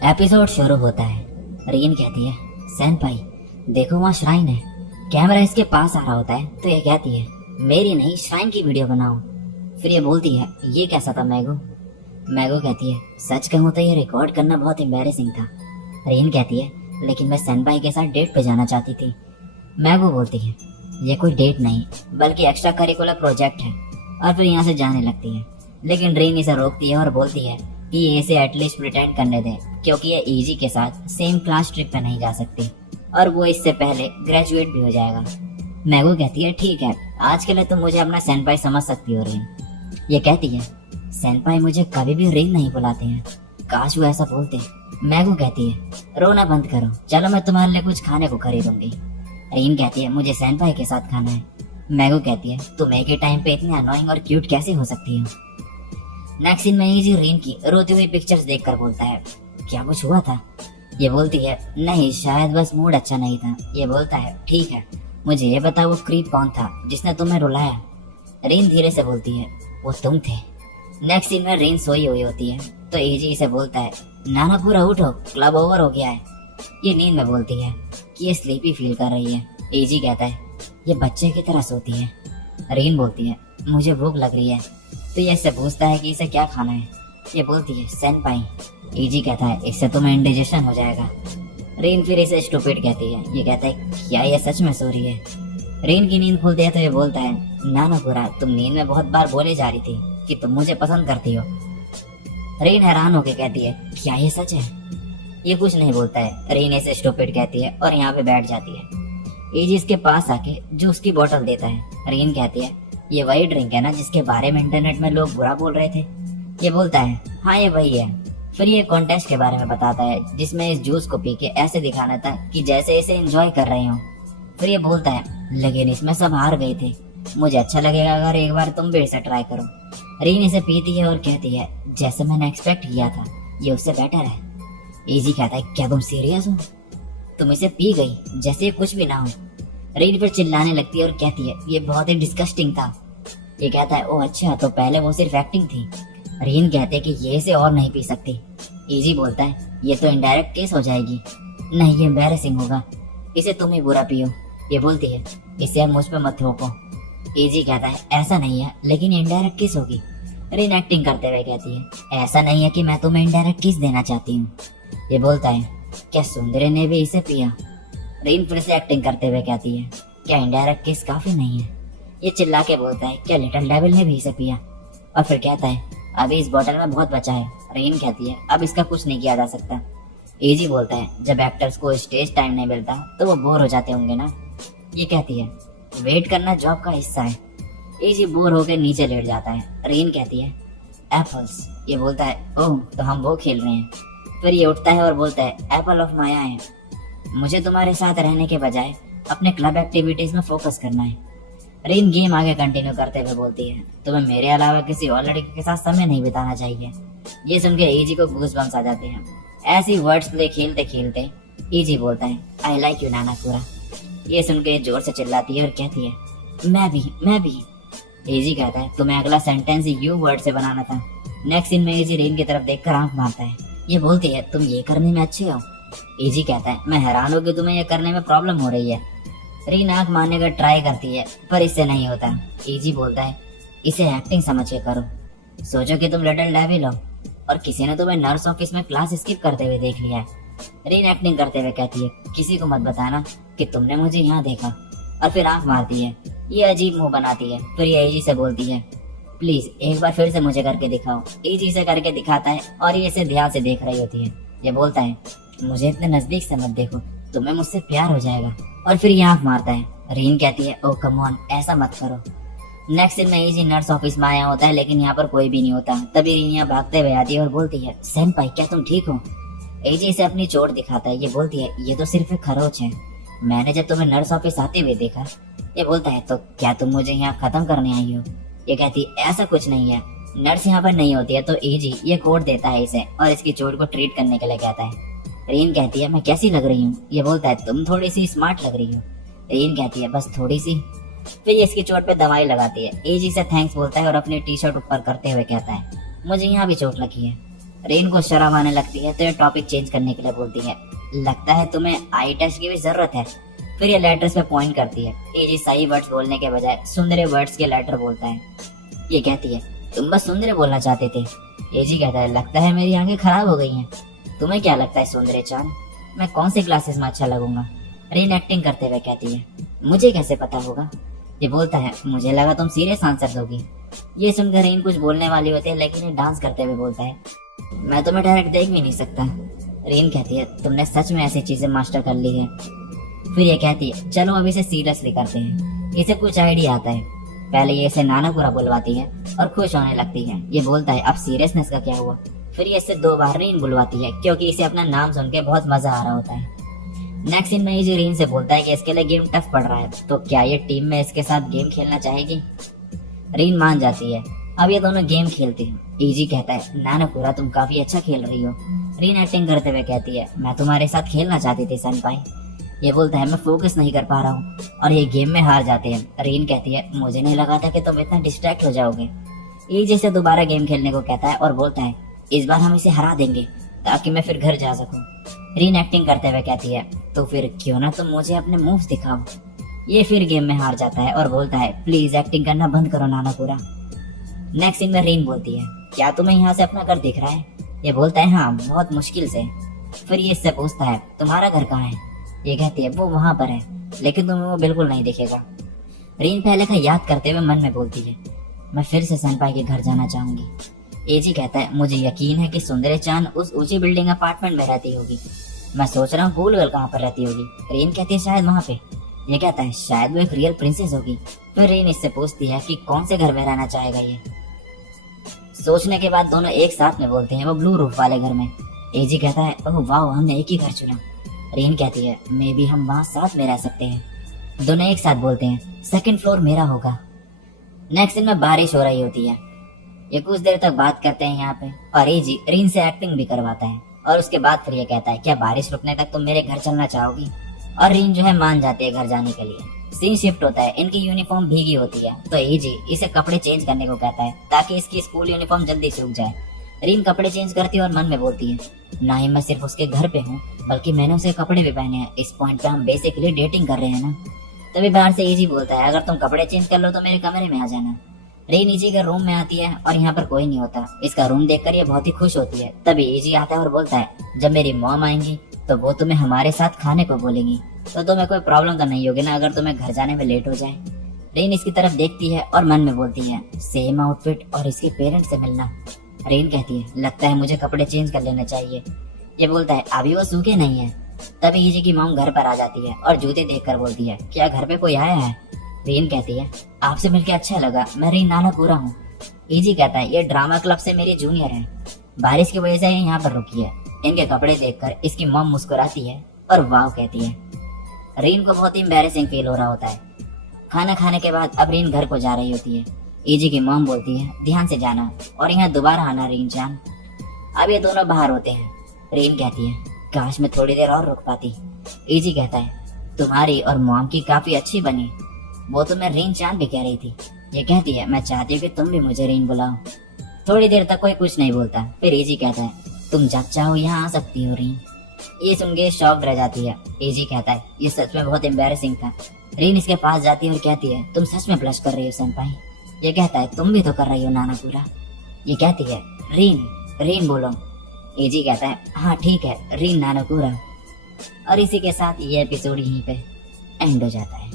Episode शुरू होता है। रीन कहती है, सेनपाई देखो वहाँ श्राइन है। कैमरा इसके पास आ रहा होता है तो ये कहती है, मेरी नहीं श्राइन की वीडियो बनाओ। फिर ये बोलती है, ये कैसा था मैगो? मैगो कहती है, सच कहूँ तो ये रिकॉर्ड करना बहुत एम्बैरेसिंग था। रीन कहती है, लेकिन मैं सेनपाई के साथ डेट पे जाना चाहती थी। मैगो बोलती है, ये कोई डेट नहीं बल्कि एक्स्ट्रा करिकुलर प्रोजेक्ट है, और फिर यहाँ से जाने लगती है। लेकिन रीन इसे रोकती है और बोलती है कि ये इसे एटलीस्ट प्रिटेंड करने दे, क्योंकि ये ईजी के साथ सेम क्लास ट्रिप पे नहीं जा सकती और वो इससे पहले ग्रेजुएट भी हो जाएगा। मैगो कहती है, ठीक है, आज के लिए तुम मुझे अपना सेनपाई समझ सकती हो रीन। ये कहती है, सेनपाई मुझे कभी भी रीन नहीं बुलाते हैं, काश वो ऐसा बोलते। मैगो कहती है, रोना बंद करो, चलो मैं तुम्हारे लिए कुछ खाने को खरीदूंगी। रीन कहती है, मुझे सेनपाई के साथ खाना है। मैगो कहती है, तुम एक ही टाइम पे इतनी अनोइंग और क्यूट कैसे हो सकती हो? नेक्स्ट सीन में ईजी रीन की रोती हुई पिक्चर्स देखकर बोलता है, क्या कुछ हुआ था? ये बोलती है, नहीं शायद बस मूड अच्छा नहीं था। ये बोलता है, ठीक है, मुझे ये बताओ वो क्रीप कौन था जिसने तुम्हें रुलाया? रीन धीरे से बोलती है, वो तुम थे। नेक्स्ट सीन में रीन सोई हुई होती है तो ईजी इसे बोलता है, नाना पूरा उठो, क्लब ओवर हो गया है। ये नींद में बोलती है कि ये स्लीपी फील कर रही है। ईजी कहता है, ये बच्चे की तरह सोती है। रीन बोलती है, मुझे भूख लग रही है। तो ये इससे पूछता है कि इसे क्या खाना है। ये बोलती है, सेनपाई। ईजी कहता है, इससे तुम्हें इंडिजेशन हो जाएगा। रीन फिर इसे स्टूपिड कहती है। ये कहता है, क्या ये सच में सो रही है? रीन की नींद खुलती है तो ये बोलता है, नाना पूरा तुम नींद में बहुत बार बोले जा रही थी कि तुम मुझे पसंद करती हो। रीन हैरान होकर कहती है, क्या ये सच है? ये कुछ नहीं बोलता है। रीन इसे स्टूपिड कहती है और यहाँ पे बैठ जाती है। ईजी इसके पास आके जूस की बोतल देता है। रीन कहती है, ये वही ड्रिंक है ना जिसके बारे में इंटरनेट में लोग बुरा बोल रहे थे? ये बोलता है, हाँ ये वही है। फिर ये कॉन्टेस्ट के बारे में बताता है जिसमें इस जूस को पी के ऐसे दिखाना था कि जैसे इसे एंजॉय कर रहे हो। फिर ये बोलता है, लेकिन इसमें सब हार गए थे, मुझे अच्छा लगेगा अगर एक बार तुम भी इसे ट्राई करो। रीन इसे पीती है और कहती है, जैसे मैंने एक्सपेक्ट किया था ये उससे बेटर है। ईजी कहता है, क्या तुम सीरियस हो? तुम इसे पी गई जैसे ये कुछ भी ना हो। रीन फिर चिल्लाने लगती है और कहती है, ये बहुत ही डिस्गस्टिंग था। ये कहता है, ओह अच्छा, तो पहले वो सिर्फ एक्टिंग थी। रीन कहते हैं कि ये इसे और नहीं पी सकती। ईजी बोलता है, ये तो इनडायरेक्ट केस हो जाएगी। नहीं, ये एम्बैरेसिंग होगा, इसे तुम ही बुरा पियो। ये बोलती है, इसे मुझ पे मत थोपो। ईजी कहता है, ऐसा नहीं है, लेकिन इनडायरेक्ट किस होगी। रीन एक्टिंग करते हुए कहती है, ऐसा नहीं है कि मैं तुम्हें इनडायरेक्ट किस देना चाहती हूँ। ये बोलता है, क्या सुंदरी ने भी इसे पिया? रीन फिर से एक्टिंग करते हुए कहती है, क्या इनडायरेक्ट किस काफी नहीं है? ये चिल्ला के बोलता है, क्या लिटिल डेविल ने भी इसे पिया? और फिर कहता है, अभी इस बोतल में बहुत बचा है। रीन कहती है, अब इसका कुछ नहीं किया जा सकता। ईजी बोलता है, जब एक्टर्स को स्टेज टाइम नहीं मिलता तो वो बोर हो जाते होंगे ना। ये कहती है, वेट करना जॉब का हिस्सा है। ईजी बोर होकर नीचे लेट जाता है। रीन कहती है, एप्पल्स। ये बोलता है, ओह तो हम वो खेल रहे हैं। फिर ये उठता है और बोलता है, एप्पल ऑफ माया है, मुझे तुम्हारे साथ रहने के बजाय अपने क्लब एक्टिविटीज में फोकस करना है। रीन गेम आगे कंटिन्यू करते हुए बोलती है, तुम्हें मेरे अलावा किसी और लड़के के साथ समय नहीं बिताना चाहिए। ये सुन के ईजी को गूज बम्स आ जाते हैं। ऐसी वर्ड्स प्ले खेलते खेलते ईजी बोलता है, आई लाइक यू नाना पूरा। ये सुन के जोर से चिल्लाती है और कहती है, मैं भी। ईजी कहता है, तुम्हें अगला सेंटेंस यू वर्ड से बनाना था। नेक्स्ट सीन में ईजी रीन की तरफ देखकर आंख मारता है। ये बोलती है, तुम ये करने में अच्छे हो। ईजी कहता है, मैं हैरान हूँ कि तुम्हें ये करने में प्रॉब्लम हो रही है। रीन आंख मारने का ट्राई करती है पर इससे नहीं होता। ईजी बोलता है, इसे एक्टिंग समझ के करो, सोचो कि तुम लिटिल डेविल हो और किसी ने तुम्हें नर्स ऑफिस में क्लास स्किप करते हुए देख लिया है। रीन एक्टिंग करते हुए कहती है, किसी को मत बताना कि तुमने मुझे यहाँ देखा। और फिर आंख मारती है। ये अजीब मुंह बनाती है। फिर ये ईजी से बोलती है, प्लीज एक बार फिर से मुझे करके दिखाओ। ईजी से करके दिखाता है और ये इसे ध्यान से देख रही होती है। ये बोलता है, मुझे इतने नजदीक से मत देखो, तुम्हें मुझसे प्यार हो जाएगा। और फिर ये आंख मारता है। रीन कहती है, ओ कम ऑन, ऐसा मत करो। नेक्स्ट सीन में ईजी नर्स ऑफिस में आया होता है लेकिन यहाँ पर कोई भी नहीं होता। तभी रीन यहाँ भागते हुए आती है और बोलती है, सेनपाई क्या तुम ठीक हो? ईजी इसे अपनी चोट दिखाता है। ये बोलती है, ये तो सिर्फ एक खरोच है, मैंने जब तुम्हें नर्स ऑफिस आते हुए देखा। ये बोलता है, तो क्या तुम मुझे यहाँ खत्म करने आई हो? ये कहती, ऐसा कुछ नहीं है, नर्स यहाँ पर नहीं होती है। तो ईजी ये कोड देता है इसे और इसकी चोट को ट्रीट करने के लिए कहता है। रीन कहती है, मैं कैसी लग रही हूँ? ये बोलता है, तुम थोड़ी सी स्मार्ट लग रही हो। रीन कहती है, बस थोड़ी सी। फिर ये इसकी चोट पे दवाई लगाती है। ईजी से थैंक्स बोलता है और अपनी टी शर्ट ऊपर करते हुए कहता है, मुझे यहाँ भी चोट लगी है। रीन को शर्म आने लगती है तो ये टॉपिक चेंज करने के लिए बोलती है, लगता है तुम्हें आई टेस्ट की भी जरूरत है। फिर ये लेटर्स पे पॉइंट करती है। एजी सही वर्ड्स बोलने के बजाय सुंदरे वर्ड्स के लेटर बोलता है। ये कहती है, तुम बस सुंदरे बोलना चाहते थे। एजी कहता है, लगता है मेरी आंखें खराब हो गई हैं। तुम्हें क्या लगता है सुंदरे चांद, मैं कौन सी क्लासेस में अच्छा लगूंगा? रीन एक्टिंग करते हुए कहती है, मुझे कैसे पता होगा? ये बोलता है, मुझे लगा तुम सीरियस आंसर दोगी। ये सुनकर रीन कुछ बोलने वाली होती है, लेकिन ये डांस करते हुए बोलता है, मैं तुम्हें डायरेक्ट देख भी नहीं सकता। रीन कहती है, तुमने सच में ऐसी चीजें मास्टर कर ली है। फिर ये कहती है, चलो अब इसे सीरियसली करते हैं। इसे कुछ आइडिया आता है। पहले ये इसे नानापुरा बुलवाती है और खुश होने लगती है। ये बोलता है, अब सीरियसनेस का क्या हुआ? फिर ये इससे 2 बार रीन बुलवाती है, क्योंकि इसे अपना नाम सुन के बहुत मजा आ रहा होता है। नेक्स्ट सीन में ये रीन से बोलता है कि इसके लिए गेम टफ पड़ रहा है, तो क्या ये टीम में इसके साथ गेम खेलना चाहेगी? रीन मान जाती है। अब ये दोनों गेम खेलते हैं। इजी कहता है, नानापुरा तुम काफी अच्छा खेल रही हो। रीन एक्टिंग करते हुए कहती है, मैं तुम्हारे साथ खेलना चाहती थी सनपाई। ये बोलता है, मैं फोकस नहीं कर पा रहा हूँ, और ये गेम में हार जाते हैं। रीन कहती है, मुझे नहीं लगा था कि तुम इतना डिस्ट्रैक्ट हो जाओगे। इजी से दोबारा गेम खेलने को कहता है और बोलता है, इस बार हम इसे हरा देंगे ताकि मैं फिर घर जा सकूं। रीन एक्टिंग करते हुए कहती है, तो फिर क्यों ना तुम मुझे अपने मूव्स दिखाओ। ये फिर गेम में हार जाता है और बोलता है, प्लीज एक्टिंग करना बंद करो नानापुरा। नेक्स्ट सीन में रीन बोलती है, क्या तुम्हें यहाँ से अपना घर दिख रहा है? ये बोलता है, हाँ बहुत मुश्किल से। फिर ये इससे पूछता है, तुम्हारा घर कहाँ है? ये कहती है, वो वहां पर है, लेकिन तुम्हें वो बिल्कुल नहीं दिखेगा। रीन पहले का याद करते हुए मन में बोलती है, मैं फिर से सनपाई के घर जाना चाहूंगी। एजी कहता है, मुझे यकीन है कि सुंदरे चांद उस ऊंची बिल्डिंग अपार्टमेंट में रहती होगी। मैं सोच रहा हूँ कूल गर्ल कहाँ पर रहती होगी। रीन कहती है, शायद वहाँ पे। ये कहता है, शायद वो एक रियल प्रिंसेस होगी। फिर रीन इससे पूछती है कि कौन से घर में रहना चाहेगा ये। सोचने के बाद दोनों एक साथ में बोलते हैं, वो ब्लू रूफ वाले घर में। एजी कहता है, ओह वाह, हमने एक ही घर चुना। रीन कहती है, मे बी हम वहाँ साथ में रह सकते हैं। दोनों एक साथ बोलते हैं, सेकंड फ्लोर मेरा होगा। नेक्स्ट दिन में बारिश हो रही होती है। ये कुछ देर तक बात करते हैं यहाँ पे, और एजी रीन से एक्टिंग भी करवाता है। और उसके बाद फिर ये कहता है, क्या बारिश रुकने तक तुम मेरे घर चलना चाहोगी? और रीन जो है मान जाती है घर जाने के लिए। सीन शिफ्ट होता है। इनकी यूनिफॉर्म भीगी होती है, तो एजी इसे कपड़े चेंज करने को कहता है ताकि इसकी स्कूल यूनिफॉर्म जल्दी सूख जाए। रीन कपड़े चेंज करती है और मन में बोलती है, ना ही मैं सिर्फ उसके घर पे हूँ, बल्कि मैंने उसे कपड़े भी पहने हैं। इस पॉइंट पे हम बेसिकली डेटिंग कर रहे हैं ना। तभी बाहर से एजी बोलता है, अगर तुम कपड़े चेंज कर लो तो मेरे कमरे में आ जाना। रीन एजी के रूम में आती है और यहाँ पर कोई नहीं होता। इसका रूम देखकर ये बहुत ही खुश होती है। तभी एजी आता है और बोलता है, जब मेरी मॉम आएंगी तो वो तुम्हें हमारे साथ खाने को बोलेंगी, तो तुम्हें कोई प्रॉब्लम तो नहीं होगी ना अगर तुम्हें घर जाने में लेट हो जाए। रीन इसकी तरफ देखती है और मन में बोलती है, सेम आउटफिट और इसके पेरेंट्स से मिलना। रीन कहती है, लगता है मुझे कपड़े चेंज कर लेने चाहिए। ये बोलता है, अभी वो सूखे नहीं है। तभी एजी की मॉम घर पर आ जाती है और जूते देखकर बोलती है, क्या घर पे कोई आया है? रीन कहती है, आपसे मिलकर अच्छा लगा, मैं रीन नानापुरा हूँ। एजी कहता है, ये ड्रामा क्लब से मेरी जूनियर है, बारिश की वजह से ये यहाँ पर रुकी है। इनके कपड़े देखकर इसकी मॉम मुस्कुराती है और वाव कहती है। रीन को बहुत ही एम्बैरेसिंग फील हो रहा होता है। खाना खाने के बाद अब रीन घर को जा रही होती है। एजी की मॉम बोलती है, ध्यान से जाना और यहाँ दोबारा आना रीन जान। अब ये दोनों बाहर होते हैं। रीन कहती है, काश मैं थोड़ी देर और रुक पाती। एजी कहता है, तुम्हारी और मॉम की काफी अच्छी बनी। वो तो मैं रीन चांद भी कह रही थी। ये कहती है, मैं चाहती हूँ कि तुम भी मुझे रीन बुलाओ। थोड़ी देर तक कोई कुछ नहीं बोलता। फिर एजी कहता है, तुम जब चाहो यहाँ आ सकती हो रीन। ये सुन के शॉक्ड रह जाती है। एजी कहता है, ये सच में बहुत एम्बैरेसिंग था। रीन इसके पास जाती है और कहती है, तुम सच में ब्लश कर रही हो सेनपाई। ये कहता है, तुम भी तो कर रही हो नानापुरा। ये कहती है, रीन रीन बोलो। एजी कहता है, हाँ ठीक है, रीन नानापुरा। और इसी के साथ ये एपिसोड यहीं पे एंड हो जाता है।